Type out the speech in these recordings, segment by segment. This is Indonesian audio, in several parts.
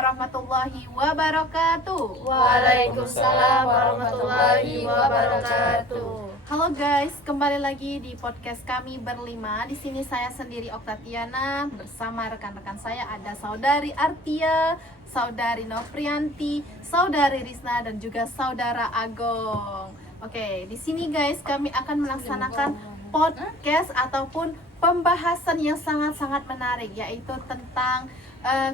warahmatullahi wabarakatuh. Waalaikumsalam warahmatullahi wabarakatuh. Halo guys, kembali lagi di podcast kami berlima. Di sini saya sendiri Oktatiana bersama rekan-rekan saya ada saudari Artia, saudari Noprianti, saudari Risna dan juga saudara Agong. Oke, di sini guys kami akan melaksanakan podcast ataupun pembahasan yang sangat-sangat menarik, yaitu tentang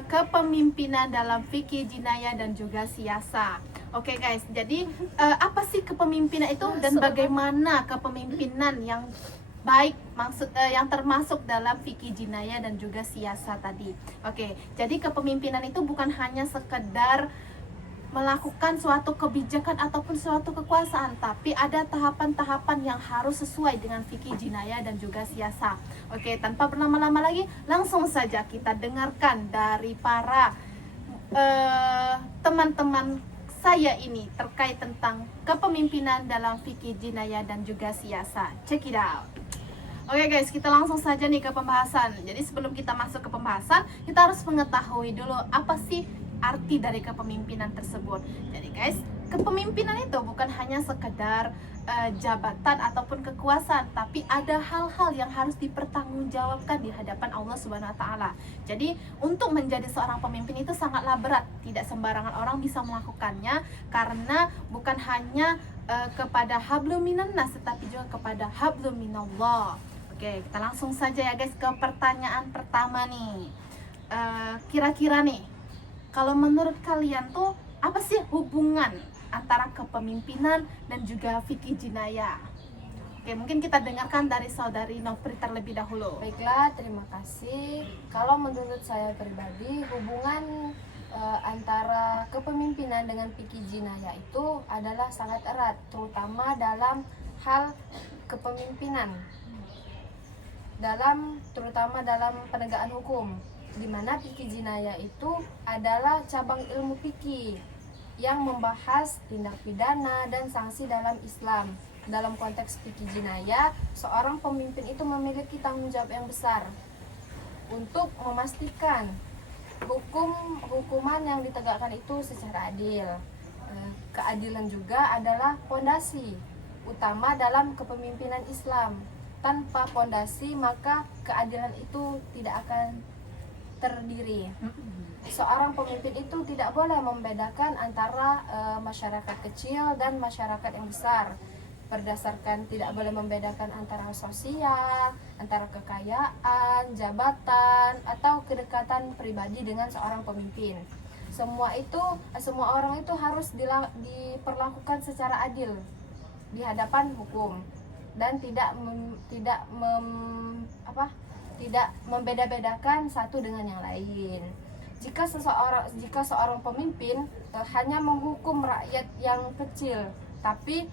kepemimpinan dalam fikih jinayah dan juga siasa. Oke guys, jadi apa sih kepemimpinan itu dan bagaimana kepemimpinan yang baik yang termasuk dalam fikih jinayah dan juga siasa tadi. Oke, jadi kepemimpinan itu bukan hanya sekedar melakukan suatu kebijakan ataupun suatu kekuasaan, tapi ada tahapan-tahapan yang harus sesuai dengan fikih jinayah dan juga siasa. Oke, tanpa berlama-lama lagi, langsung saja kita dengarkan dari para teman-teman saya ini terkait tentang kepemimpinan dalam fikih jinayah dan juga siasa. Check it out. Oke guys, kita langsung saja nih ke pembahasan. Jadi sebelum kita masuk ke pembahasan, kita harus mengetahui dulu apa sih arti dari kepemimpinan tersebut. Jadi guys, kepemimpinan itu bukan hanya sekedar jabatan ataupun kekuasaan, tapi ada hal-hal yang harus dipertanggungjawabkan di hadapan Allah Subhanahu wa taala. Jadi, untuk menjadi seorang pemimpin itu sangatlah berat. Tidak sembarangan orang bisa melakukannya karena bukan hanya kepada hablum minan nas, tetapi juga kepada hablum minallah. Oke, kita langsung saja ya guys ke pertanyaan pertama nih. Kira-kira nih, kalau menurut kalian tuh apa sih hubungan antara kepemimpinan dan juga fikih jinayah? Oke, mungkin kita dengarkan dari saudari Nopri terlebih dahulu. Baiklah, terima kasih. Kalau menurut saya pribadi, hubungan antara kepemimpinan dengan fikih jinayah itu adalah sangat erat, terutama dalam hal kepemimpinan, terutama dalam penegakan hukum, di mana fikih jinayah itu adalah cabang ilmu fikih yang membahas tindak pidana dan sanksi dalam Islam. Dalam konteks fikih jinayah, seorang pemimpin itu memiliki tanggung jawab yang besar untuk memastikan hukuman yang ditegakkan itu secara adil. Keadilan juga adalah fondasi utama dalam kepemimpinan Islam. Tanpa fondasi, maka keadilan itu tidak akan terdiri. Seorang pemimpin itu tidak boleh membedakan antara masyarakat kecil dan masyarakat yang besar, berdasarkan tidak boleh membedakan antara sosial, antara kekayaan, jabatan, atau kedekatan pribadi dengan seorang pemimpin. Semua orang itu harus diperlakukan secara adil di hadapan hukum dan tidak membeda-bedakan satu dengan yang lain. Jika seorang pemimpin hanya menghukum rakyat yang kecil, tapi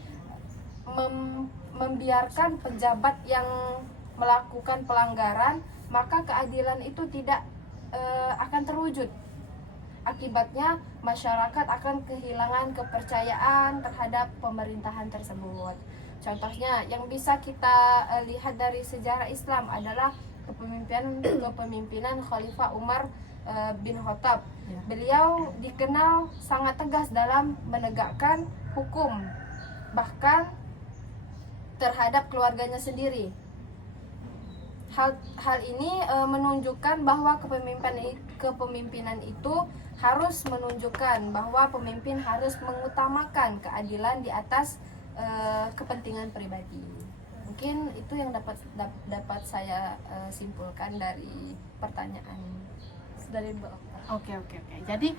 membiarkan pejabat yang melakukan pelanggaran, maka keadilan itu tidak akan terwujud. Akibatnya masyarakat akan kehilangan kepercayaan terhadap pemerintahan tersebut. Contohnya yang bisa kita lihat dari sejarah Islam adalah kepemimpinan Khalifah Umar bin Khattab. Beliau dikenal sangat tegas dalam menegakkan hukum, bahkan terhadap keluarganya sendiri. Hal ini menunjukkan bahwa kepemimpinan itu harus menunjukkan bahwa pemimpin harus mengutamakan keadilan di atas kepentingan pribadi. Mungkin itu yang dapat saya simpulkan dari pertanyaan dari Mbak Okta. Oke. Jadi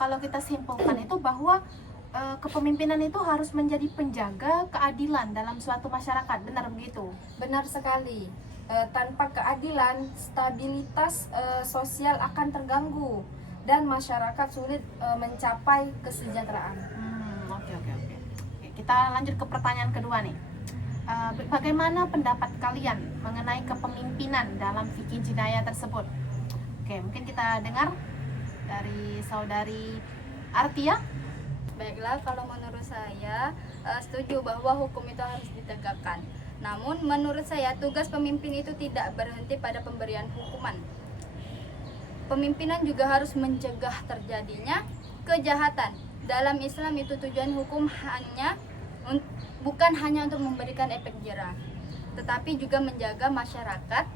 kalau kita simpulkan itu bahwa kepemimpinan itu harus menjadi penjaga keadilan dalam suatu masyarakat, benar begitu? Benar sekali. Tanpa keadilan, stabilitas sosial akan terganggu dan masyarakat sulit mencapai kesejahteraan. Oke. Kita lanjut ke pertanyaan kedua nih. Bagaimana pendapat kalian mengenai kepemimpinan dalam fikih jinayah tersebut? Oke, mungkin kita dengar dari saudari Artia. Baiklah, kalau menurut saya setuju bahwa hukum itu harus ditegakkan. Namun menurut saya tugas pemimpin itu tidak berhenti pada pemberian hukuman. kepemimpinan juga harus mencegah terjadinya kejahatan. Dalam Islam itu tujuan hukum bukan hanya untuk memberikan efek jerah, tetapi juga menjaga masyarakat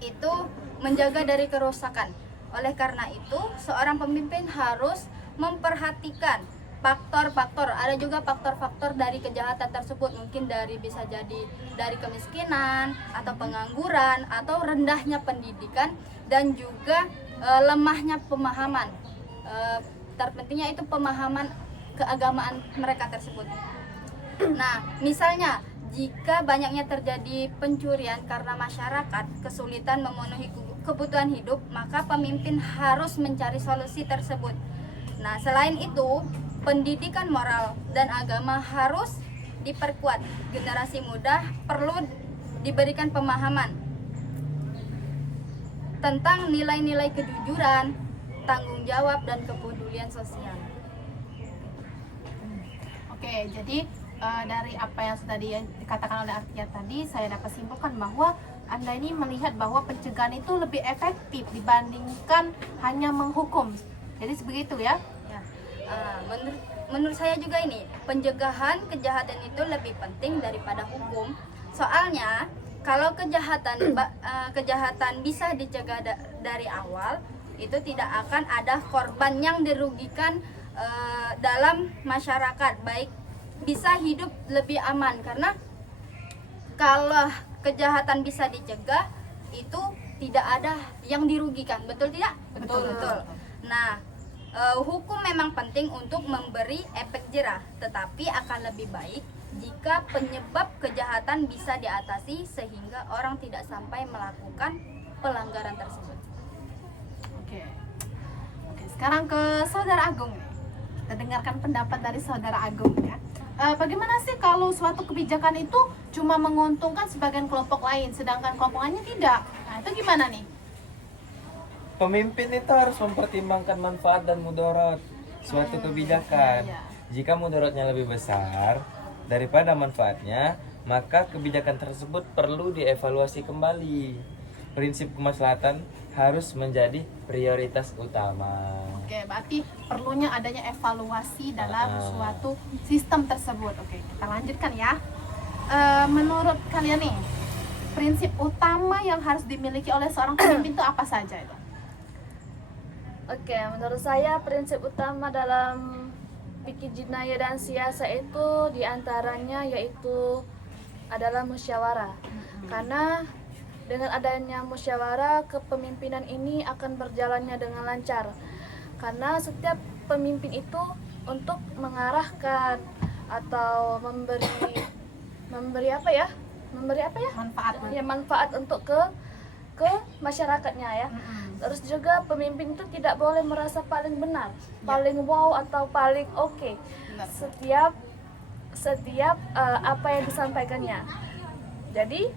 itu menjaga dari kerusakan. Oleh karena itu, seorang pemimpin harus memperhatikan faktor-faktor, ada juga faktor-faktor dari kejahatan tersebut, mungkin bisa jadi dari kemiskinan atau pengangguran atau rendahnya pendidikan dan juga lemahnya pemahaman. Terpentingnya itu pemahaman keagamaan mereka tersebut. Nah, misalnya jika banyaknya terjadi pencurian karena masyarakat kesulitan memenuhi kebutuhan hidup, maka pemimpin harus mencari solusi tersebut. Nah, selain itu, pendidikan moral dan agama harus diperkuat. Generasi muda perlu diberikan pemahaman tentang nilai-nilai kejujuran, tanggung jawab, dan kepedulian sosial. Oke, jadi dari apa yang sudah dikatakan oleh Atia tadi, saya dapat simpulkan bahwa Anda ini melihat bahwa pencegahan itu lebih efektif dibandingkan hanya menghukum. Jadi sebegitu ya? Ya, menurut saya juga ini pencegahan kejahatan itu lebih penting daripada hukum. Soalnya kalau kejahatan bisa dicegah dari awal, itu tidak akan ada korban yang dirugikan dalam masyarakat, baik bisa hidup lebih aman. Karena kalau kejahatan bisa dicegah, itu tidak ada yang dirugikan, betul tidak? Betul. Nah, hukum memang penting untuk memberi efek jerah, tetapi akan lebih baik jika penyebab kejahatan bisa diatasi sehingga orang tidak sampai melakukan pelanggaran tersebut. Oke, sekarang ke Saudara Agung. Kita dengarkan pendapat dari Saudara Agung ya. Bagaimana sih kalau suatu kebijakan itu cuma menguntungkan sebagian kelompok lain, sedangkan kelompok lainnya tidak? Nah, itu gimana nih? Pemimpin itu harus mempertimbangkan manfaat dan mudarat suatu kebijakan. iya. Jika mudaratnya lebih besar daripada manfaatnya, maka kebijakan tersebut perlu dievaluasi kembali. Prinsip kemaslahatan harus menjadi prioritas utama. Oke, berarti perlunya adanya evaluasi dalam suatu sistem tersebut. Oke, kita lanjutkan ya. Menurut kalian nih, prinsip utama yang harus dimiliki oleh seorang pemimpin itu apa saja itu? Oke, menurut saya prinsip utama dalam fikih jinayah dan siasa itu diantaranya yaitu adalah musyawarah. Karena dengan adanya musyawarah, kepemimpinan ini akan berjalannya dengan lancar. Karena setiap pemimpin itu untuk mengarahkan atau memberi apa ya? Manfaat. Ya, manfaat untuk ke masyarakatnya ya. Terus juga pemimpin itu tidak boleh merasa paling benar, paling wow atau paling oke. Setiap apa yang disampaikannya. Jadi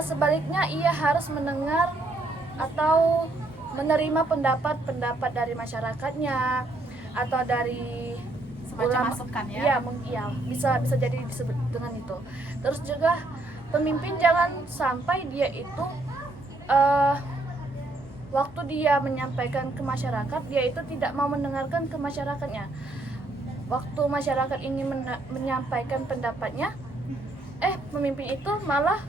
sebaliknya ia harus mendengar atau menerima pendapat dari masyarakatnya atau dari Semacam masukan ya? Iya, bisa jadi disebut dengan itu. Terus juga pemimpin jangan sampai dia itu waktu dia menyampaikan ke masyarakat, dia itu tidak mau mendengarkan ke masyarakatnya. Waktu masyarakat ini menyampaikan pendapatnya, pemimpin itu malah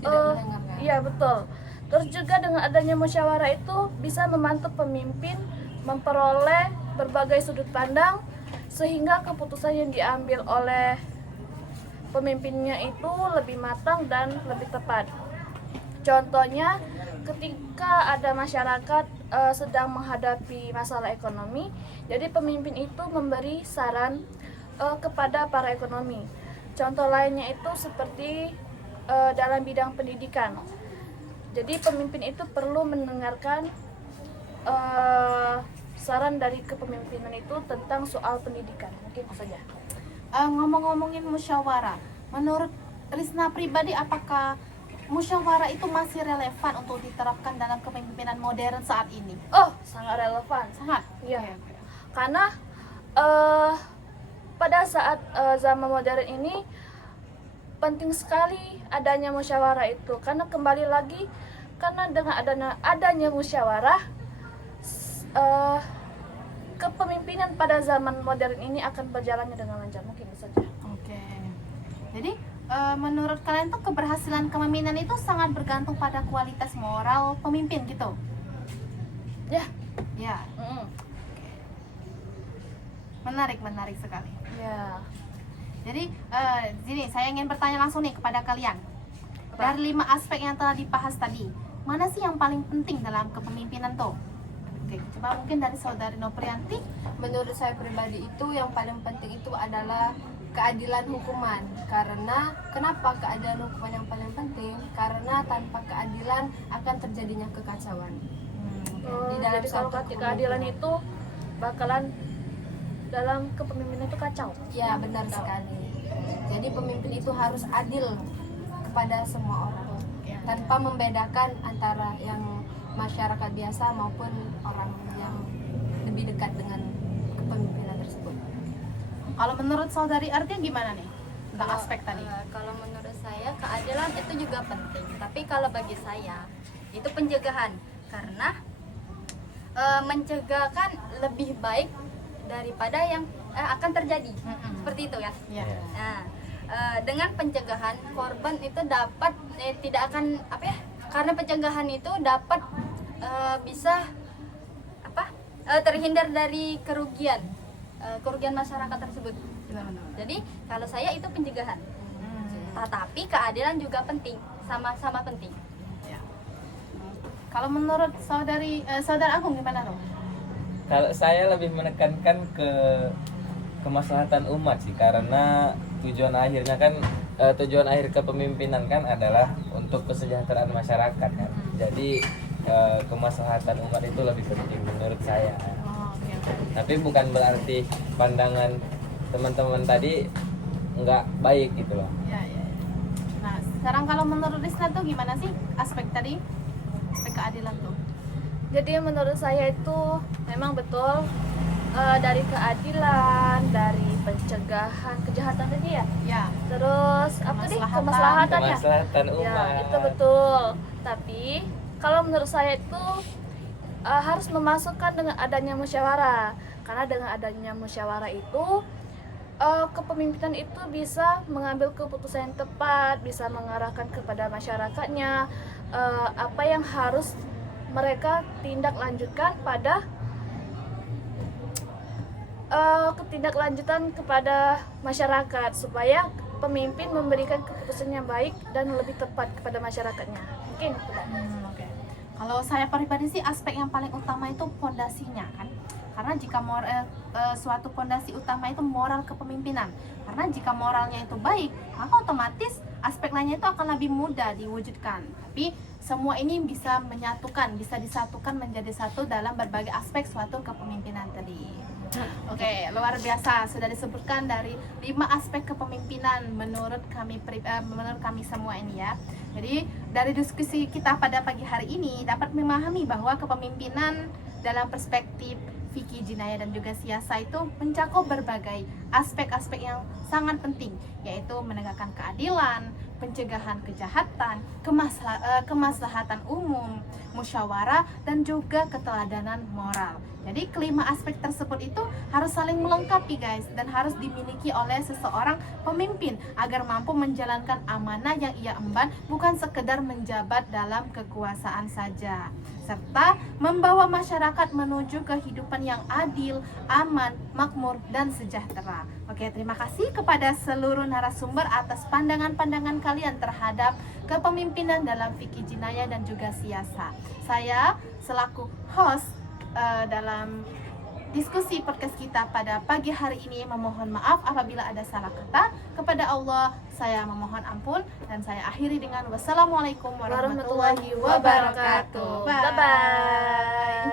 Tidak mendengarkan. iya betul. Terus juga dengan adanya musyawarah itu bisa membantu pemimpin memperoleh berbagai sudut pandang sehingga keputusan yang diambil oleh pemimpinnya itu lebih matang dan lebih tepat. Contohnya ketika ada masyarakat sedang menghadapi masalah ekonomi, jadi pemimpin itu memberi saran kepada para ekonomi. Contoh lainnya itu seperti dalam bidang pendidikan. Jadi pemimpin itu perlu mendengarkan saran dari kepemimpinan itu tentang soal pendidikan. Mungkin itu saja. Ngomong-ngomongin musyawarah, menurut Risna pribadi apakah musyawarah itu masih relevan untuk diterapkan dalam kepemimpinan modern saat ini? Oh, sangat relevan. Sangat. Iya. Oke. Karena pada saat zaman modern ini penting sekali adanya musyawarah itu, karena kembali lagi karena dengan adanya musyawarah, kepemimpinan pada zaman modern ini akan berjalannya dengan lancar. Mungkin itu saja. Oke. Jadi menurut kalian tuh keberhasilan kepemimpinan itu sangat bergantung pada kualitas moral pemimpin gitu? Ya. Ya. Menarik sekali. Ya. Jadi sini saya ingin bertanya langsung nih kepada kalian. Dari 5 aspek yang telah dibahas tadi, mana sih yang paling penting dalam kepemimpinan tuh? Oke, coba mungkin dari saudari Noprianti. Menurut saya pribadi itu yang paling penting itu adalah keadilan hukuman. Karena kenapa keadilan hukuman yang paling penting? Karena tanpa keadilan akan terjadinya kekacauan. Di dalam Jadi kalau suatu keadilan itu bakalan dalam kepemimpinan itu kacau. Ya, benar sekali. Jadi pemimpin itu harus adil kepada semua orang, tanpa membedakan antara yang masyarakat biasa maupun orang yang lebih dekat dengan kepemimpinan tersebut. Kalau menurut saudari Artia gimana nih tentang aspek tadi? Kalau menurut saya keadilan itu juga penting, tapi kalau bagi saya itu pencegahan, karena mencegah kan lebih baik daripada yang akan terjadi. Seperti itu kan. Ya. Nah, dengan pencegahan korban itu dapat tidak akan karena pencegahan itu dapat bisa terhindar dari kerugian masyarakat tersebut. Jadi kalau saya itu pencegahan. Tetapi keadilan juga penting, sama-sama penting. Ya. Kalau menurut saudara Agung gimana dong? Kalau saya lebih menekankan ke kemaslahatan umat sih, karena tujuan akhir kepemimpinan kan adalah untuk kesejahteraan masyarakat kan. Jadi kemaslahatan umat itu lebih penting menurut saya. Oke. Tapi bukan berarti pandangan teman-teman tadi nggak baik gitu loh. Ya. Nah, sekarang kalau menurut Rizna tuh gimana sih aspek tadi? Aspek keadilan tuh. Jadi menurut saya itu memang betul, dari keadilan, dari pencegahan kejahatan tadi ya. Ya. Terus apa tadi? Kemaslahatannya. Kemaslahatan umat. Ya, itu betul. Tapi kalau menurut saya itu harus memasukkan dengan adanya musyawarah. Karena dengan adanya musyawarah itu kepemimpinan itu bisa mengambil keputusan yang tepat, bisa mengarahkan kepada masyarakatnya apa yang harus mereka tindak lanjutkan pada ketindaklanjutan kepada masyarakat, supaya pemimpin memberikan keputusan yang baik dan lebih tepat kepada masyarakatnya. Mungkin itu, Pak. Oke. Kalau saya pribadi sih aspek yang paling utama itu pondasinya kan. Karena jika suatu pondasi utama itu moral kepemimpinan. Karena jika moralnya itu baik, maka otomatis aspek lainnya itu akan lebih mudah diwujudkan. Tapi semua ini bisa disatukan menjadi satu dalam berbagai aspek suatu kepemimpinan tadi. Oke, luar biasa, sudah disebutkan dari 5 aspek kepemimpinan menurut kami semua ini ya. Jadi dari diskusi kita pada pagi hari ini dapat memahami bahwa kepemimpinan dalam perspektif fikih jinayah dan juga siasa itu mencakup berbagai aspek-aspek yang sangat penting, yaitu menegakkan keadilan, pencegahan kejahatan, kemaslahatan umum, musyawarah, dan juga keteladanan moral. Jadi kelima aspek tersebut itu harus saling melengkapi guys, dan harus dimiliki oleh seseorang pemimpin agar mampu menjalankan amanah yang ia emban, bukan sekedar menjabat dalam kekuasaan saja, serta membawa masyarakat menuju kehidupan yang adil, aman, makmur, dan sejahtera. Oke, terima kasih kepada seluruh narasumber atas pandangan-pandangan kalian terhadap kepemimpinan dalam fikih jinayah dan juga siasa. Saya selaku host dalam diskusi podcast kita pada pagi hari ini memohon maaf apabila ada salah kata. Kepada Allah saya memohon ampun, dan saya akhiri dengan wassalamualaikum warahmatullahi wabarakatuh. Bye. Bye-bye.